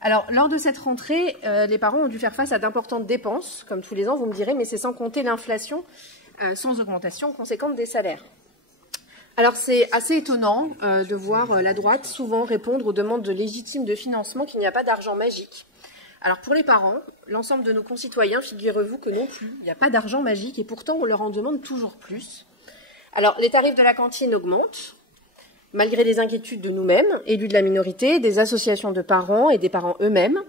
Alors, lors de cette rentrée, les parents ont dû faire face à d'importantes dépenses, comme tous les ans, vous me direz, mais c'est sans compter l'inflation, sans augmentation conséquente des salaires. Alors, c'est assez étonnant de voir la droite souvent répondre aux demandes légitimes de financement qu'il n'y a pas d'argent magique. Alors, pour les parents, l'ensemble de nos concitoyens, figurez-vous que non plus, il n'y a pas d'argent magique, et pourtant, on leur en demande toujours plus. Alors, les tarifs de la cantine augmentent, malgré les inquiétudes de nous-mêmes, élus de la minorité, des associations de parents et des parents eux-mêmes.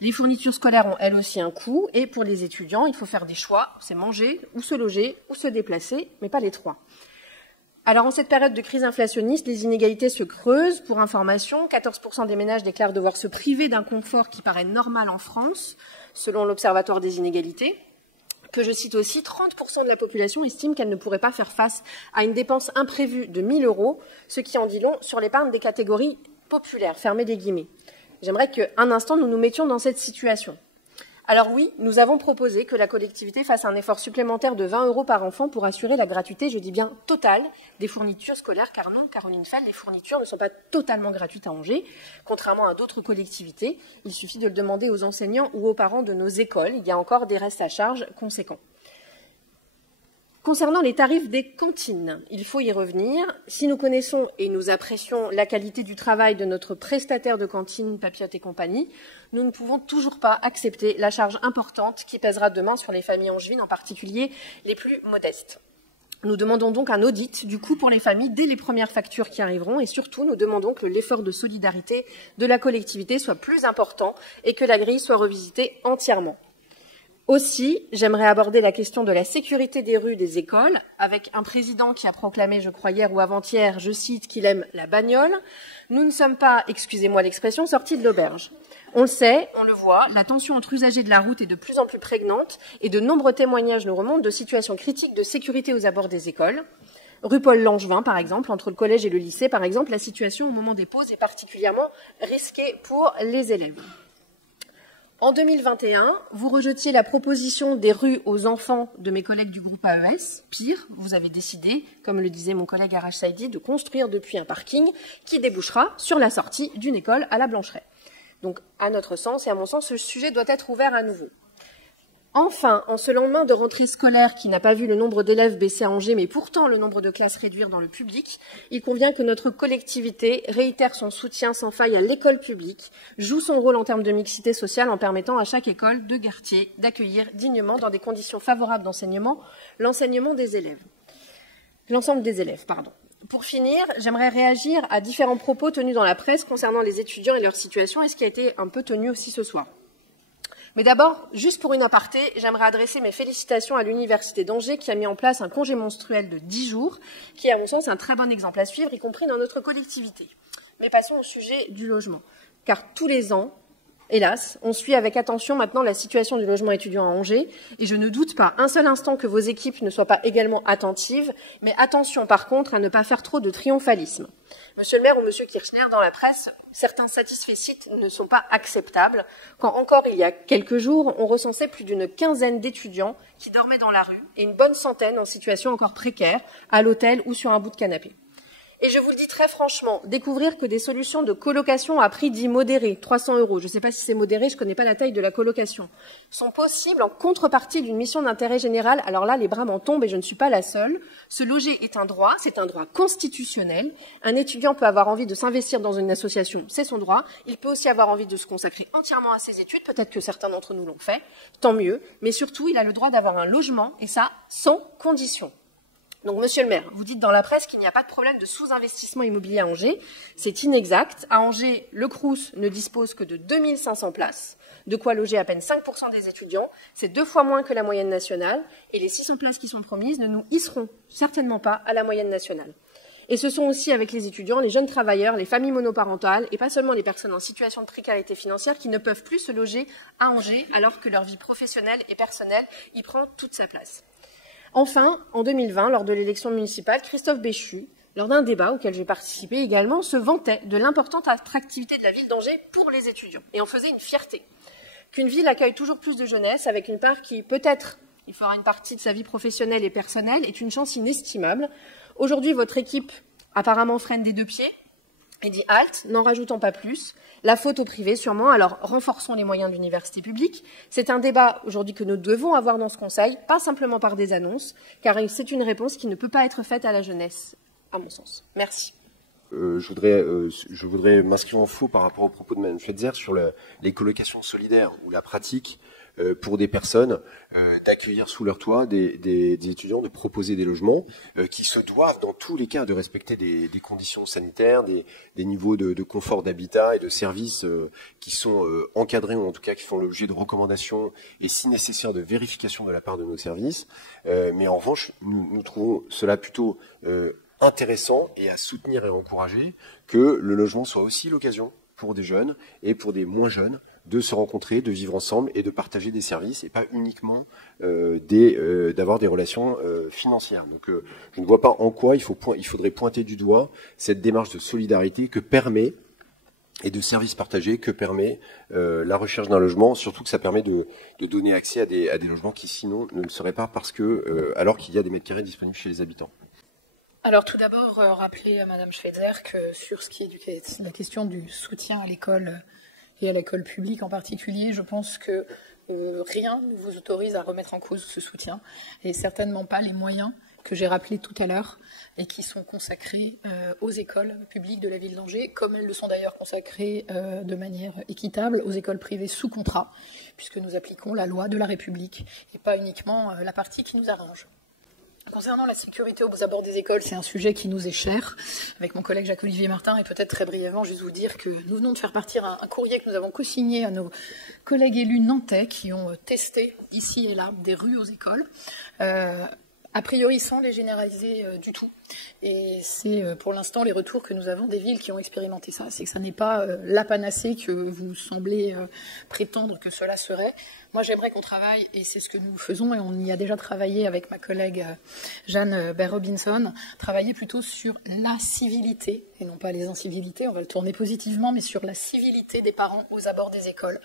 Les fournitures scolaires ont elles aussi un coût, et pour les étudiants, il faut faire des choix, c'est manger, ou se loger, ou se déplacer, mais pas les trois. Alors, en cette période de crise inflationniste, les inégalités se creusent. Pour information, 14% des ménages déclarent devoir se priver d'un confort qui paraît normal en France, selon l'Observatoire des inégalités, que je cite aussi, 30% de la population estime qu'elle ne pourrait pas faire face à une dépense imprévue de 1 000 €, ce qui en dit long sur l'épargne des catégories populaires, fermez des guillemets. J'aimerais qu'un instant, nous nous mettions dans cette situation. Alors oui, nous avons proposé que la collectivité fasse un effort supplémentaire de 20 € par enfant pour assurer la gratuité, je dis bien totale, des fournitures scolaires, car non, Caroline Fall, les fournitures ne sont pas totalement gratuites à Angers, contrairement à d'autres collectivités. Il suffit de le demander aux enseignants ou aux parents de nos écoles. Il y a encore des restes à charge conséquents. Concernant les tarifs des cantines, il faut y revenir. Si nous connaissons et nous apprécions la qualité du travail de notre prestataire de cantine, Papillote et compagnie, nous ne pouvons toujours pas accepter la charge importante qui pèsera demain sur les familles angevines, en particulier les plus modestes. Nous demandons donc un audit du coût pour les familles dès les premières factures qui arriveront, et surtout nous demandons que l'effort de solidarité de la collectivité soit plus important et que la grille soit revisitée entièrement. Aussi, j'aimerais aborder la question de la sécurité des rues des écoles, avec un président qui a proclamé, je crois hier ou avant-hier, je cite, qu'il aime la bagnole. Nous ne sommes pas, excusez-moi l'expression, sortis de l'auberge. On le sait, on le voit, la tension entre usagers de la route est de plus en plus prégnante et de nombreux témoignages nous remontent de situations critiques de sécurité aux abords des écoles. Rue Paul Langevin, par exemple, entre le collège et le lycée, par exemple, la situation au moment des pauses est particulièrement risquée pour les élèves. En 2021, vous rejetiez la proposition des rues aux enfants de mes collègues du groupe AES. Pire, vous avez décidé, comme le disait mon collègue Arash Saïdi, de construire depuis un parking qui débouchera sur la sortie d'une école à la Blancheraie. Donc, à notre sens et à mon sens, ce sujet doit être ouvert à nouveau. Enfin, en ce lendemain de rentrée scolaire qui n'a pas vu le nombre d'élèves baisser à Angers, mais pourtant le nombre de classes réduire dans le public, il convient que notre collectivité réitère son soutien sans faille à l'école publique, joue son rôle en termes de mixité sociale en permettant à chaque école de quartier d'accueillir dignement, dans des conditions favorables d'enseignement, l'enseignement des élèves. L'ensemble des élèves, pardon. Pour finir, j'aimerais réagir à différents propos tenus dans la presse concernant les étudiants et leur situation, et ce qui a été un peu tenu aussi ce soir. Mais d'abord, juste pour une aparté, j'aimerais adresser mes félicitations à l'Université d'Angers qui a mis en place un congé menstruel de 10 jours, qui est à mon sens un très bon exemple à suivre, y compris dans notre collectivité. Mais passons au sujet du logement, car tous les ans, hélas, on suit avec attention maintenant la situation du logement étudiant à Angers, et je ne doute pas un seul instant que vos équipes ne soient pas également attentives, mais attention par contre à ne pas faire trop de triomphalisme. Monsieur le maire ou monsieur Kirchner, dans la presse, certains satisfecit ne sont pas acceptables, quand encore il y a quelques jours, on recensait plus d'une quinzaine d'étudiants qui dormaient dans la rue et une bonne centaine en situation encore précaire, à l'hôtel ou sur un bout de canapé. Et je vous le dis très franchement, découvrir que des solutions de colocation à prix dit modéré, 300 €, je ne sais pas si c'est modéré, je ne connais pas la taille de la colocation, sont possibles en contrepartie d'une mission d'intérêt général, alors là, les bras m'en tombent et je ne suis pas la seule. Se loger est un droit, c'est un droit constitutionnel. Un étudiant peut avoir envie de s'investir dans une association, c'est son droit. Il peut aussi avoir envie de se consacrer entièrement à ses études, peut-être que certains d'entre nous l'ont fait, tant mieux. Mais surtout, il a le droit d'avoir un logement, et ça, sans condition. Donc, monsieur le maire, vous dites dans la presse qu'il n'y a pas de problème de sous-investissement immobilier à Angers. C'est inexact. À Angers, le Crous ne dispose que de 2500 places, de quoi loger à peine 5% des étudiants. C'est 2 fois moins que la moyenne nationale. Et les 600 places qui sont promises ne nous hisseront certainement pas à la moyenne nationale. Et ce sont aussi, avec les étudiants, les jeunes travailleurs, les familles monoparentales, et pas seulement les personnes en situation de précarité financière qui ne peuvent plus se loger à Angers, alors que leur vie professionnelle et personnelle y prend toute sa place. Enfin, en 2020, lors de l'élection municipale, Christophe Béchu, lors d'un débat auquel j'ai participé également, se vantait de l'importante attractivité de la ville d'Angers pour les étudiants et en faisait une fierté. Qu'une ville accueille toujours plus de jeunesse avec une part qui, peut-être, il fera une partie de sa vie professionnelle et personnelle, est une chance inestimable. Aujourd'hui, votre équipe apparemment freine des 2 pieds. et dit halte, n'en rajoutons pas plus. La faute au privé, sûrement. Alors, renforçons les moyens de l'université publique. C'est un débat aujourd'hui que nous devons avoir dans ce Conseil, pas simplement par des annonces, car c'est une réponse qui ne peut pas être faite à la jeunesse, à mon sens. Merci. Je voudrais m'inscrire en faux par rapport aux propos de Mme Schweitzer sur les colocations solidaires ou la pratique pour des personnes d'accueillir sous leur toit des étudiants, de proposer des logements qui se doivent dans tous les cas de respecter des conditions sanitaires, des niveaux de confort d'habitat et de services qui sont encadrés ou en tout cas qui font l'objet de recommandations et si nécessaire de vérification de la part de nos services. Mais en revanche, nous trouvons cela plutôt intéressant et à soutenir et à encourager que le logement soit aussi l'occasion pour des jeunes et pour des moins jeunes de se rencontrer, de vivre ensemble et de partager des services et pas uniquement d'avoir des relations financières. Donc je ne vois pas en quoi il faudrait pointer du doigt cette démarche de solidarité que permet et de services partagés que permet la recherche d'un logement, surtout que ça permet de donner accès à des logements qui sinon ne le seraient pas parce que alors qu'il y a des mètres carrés disponibles chez les habitants. Alors tout d'abord, rappeler à Madame Schweitzer que sur ce qui est la question du soutien à l'école et à l'école publique en particulier, je pense que rien ne vous autorise à remettre en cause ce soutien et certainement pas les moyens que j'ai rappelés tout à l'heure et qui sont consacrés aux écoles publiques de la ville d'Angers, comme elles le sont d'ailleurs consacrées de manière équitable aux écoles privées sous contrat, puisque nous appliquons la loi de la République et pas uniquement la partie qui nous arrange. Concernant la sécurité aux abords des écoles, c'est un sujet qui nous est cher, avec mon collègue Jacques-Olivier Martin, et peut-être très brièvement, juste vous dire que nous venons de faire partir un courrier que nous avons co-signé à nos collègues élus nantais qui ont testé ici et là des rues aux écoles, a priori sans les généraliser du tout. Et c'est pour l'instant les retours que nous avons des villes qui ont expérimenté ça. C'est que ça n'est pas la panacée que vous semblez prétendre que cela serait. Moi, j'aimerais qu'on travaille, et c'est ce que nous faisons, et on y a déjà travaillé avec ma collègue Jeanne Baer-Robinson, travailler plutôt sur la civilité, et non pas les incivilités, on va le tourner positivement, mais sur la civilité des parents aux abords des écoles.